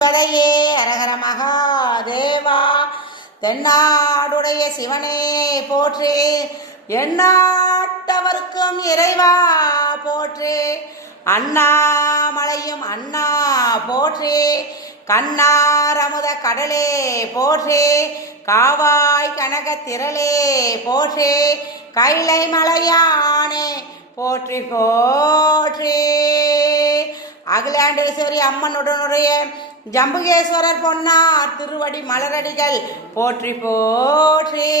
கதையே அரகர மகாதேவா தென்னாடுடைய சிவனே போற்றே எண்ணாட்டவர்க்கும் இறைவா போற்றே அண்ணாமலையும் அண்ணா போற்றே கண்ணாரமுத கடலே போற்றே காவாய் கனக திரளே போற்றே கைலை மலையானே போற்றி போற்றே. அகிலாண்டேஸ்வரி அம்மனுடனுடைய ஜம்புகேஸ்வரர் பொன்னார் திருவடி மலரடிகள் போற்றி போற்றி.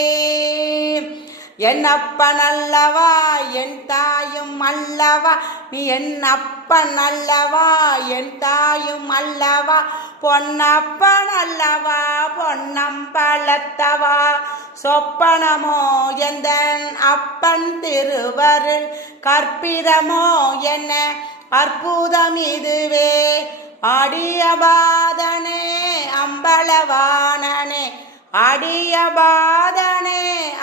என் அப்பன் அல்லவா என் தாயும் அல்லவா? நீ என் அப்பன் அல்லவா என் தாயும் அல்லவா? பொன்னப்பன் அல்லவா பொன்னம்பலத்தவா சொப்பனமோ எந்தன் அப்பன் திருவருள் கற்பிதமோ என்ன? அற்புதம் இதுவே. அடியபாதனே அம்பளவானனே அடியபாதனே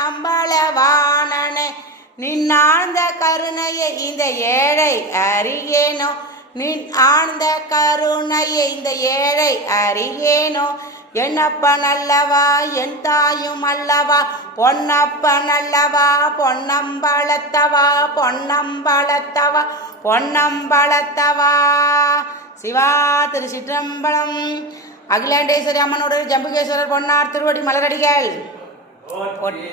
அம்பளவானனே நின் ஆழ்ந்த கருணையை இந்த ஏழை அறியேனோ? நின் ஆழ்ந்த கருணையை இந்த ஏழை அறியேனோ? என்னப்பன் அல்லவா என் தாயும் அல்லவா? பொன்னப்பன் அல்லவா பொன்னம்பளத்தவா பொன்னம்பளத்தவா பொன்னம்பளத்தவா சிவா திரு சிற்றம்பலம் அகிலாண்டேஸ்வரி அம்மனோடு ஜம்புகேஸ்வரர் பொன்னார் திருவடி மலரடிகள். போற்றி